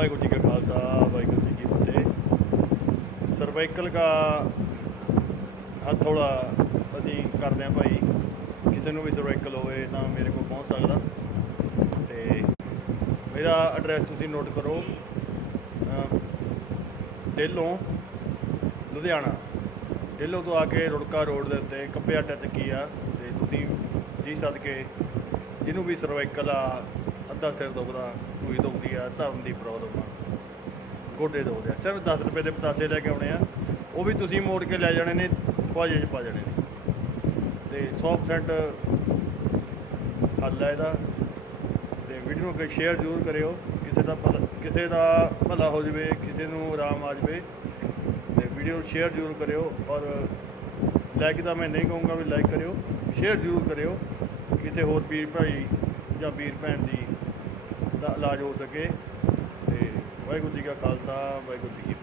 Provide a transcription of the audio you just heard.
ਵਾਹਿਗੁਰੂ ਜੀ ਕਾ ਖਾਲਸਾ, ਵਾਹਿਗੁਰੂ ਜੀ ਕੀ ਫਤਿਹ। ਸਰਵਾਈਕਲ ਦਾ ਹਥੋੜਾ ਅਸੀਂ ਕਰਦੇ ਹਾਂ ਭਾਈ, ਕਿਸੇ ਨੂੰ ਵੀ ਸਰਵਾਈਕਲ ਹੋਵੇ ਤਾਂ ਮੇਰੇ ਕੋਲ ਪਹੁੰਚ ਸਕਦਾ। ਤੇ ਮੇਰਾ ਐਡਰੈਸ ਤੁਸੀਂ ਨੋਟ ਕਰੋ। ਡੇਲੋਂ, ਲੁਧਿਆਣਾ। ਡੇਲੋਂ ਤੋਂ ਆ ਕੇ ਰੁੜਕਾ ਰੋਡ ਦੇ ਉੱਤੇ ਕੱਪੇ ਆਟਾ ਚੱਕੀ ਆ ਤੇ ਤੁਸੀਂ ਜੀ ਸਦਕੇ ਜਿਹਨੂੰ ਵੀ ਸਰਵਾਈਕਲ ਆ ਅੱਧਾ ਸਿਰ ਦੁਖਦਾ, ਕੋਈ ਦੁਖਦੀ ਆ, ਧਰਮ ਦੀ ਪ੍ਰੋਬਲਮ ਆ। ਗੋਡੇ ਦੁਖਦੇ ਆ। ਸਿਰਫ 10 ਰੁਪਏ ਦੇ ਪਤਾਸੇ ਲੈ ਕੇ ਆਉਣੇ ਆ। ਉਹ ਵੀ ਤੁਸੀਂ ਮੋੜ ਕੇ ਲੈ ਜਾਣੇ ਨੇ ਖਵਾਜੇ 'ਚ ਪਾ ਜਾਣੇ ਨੇ। ਤੇ 100% ਹੱਲ ਹੈ ਇਹਦਾ। ਤੇ ਵੀਡੀਓ ਨੂੰ ਕੋਈ ਸ਼ੇਅਰ ਜ਼ਰੂਰ ਕਰਿਓ। ਕਿਸੇ ਦਾ ਭਲਾ, ਕਿਸੇ ਦਾ ਭਲਾ ਹੋ ਜਾਵੇ, ਕਿਸੇ ਨੂੰ ਆਰਾਮ ਆ ਜਾਵੇ, ਤੇ ਵੀਡੀਓ ਨੂੰ ਸ਼ੇਅਰ ਜ਼ਰੂਰ ਕਰਿਓ। ਔਰ ਲਾਈਕ ਤਾਂ ਮੈਂ ਨਹੀਂ ਕਹੂੰਗਾ ਵੀ ਲਾਈਕ ਕਰਿਓ। ਸ਼ੇਅਰ ਜ਼ਰੂਰ ਕਰਿਓ। ਕਿਸੇ ਹੋਰ ਵੀਰ ਭਾਈ ਜਾਂ ਵੀਰ ਭੈਣ ਦੀ ਦਾ ਇਲਾਜ ਹੋ ਸਕੇ। ਤੇ ਵਾਹਿਗੁਰੂ ਜੀ ਕਾ ਖਾਲਸਾ ਵਾਹਿਗੁਰੂ ਜੀ ਕੀ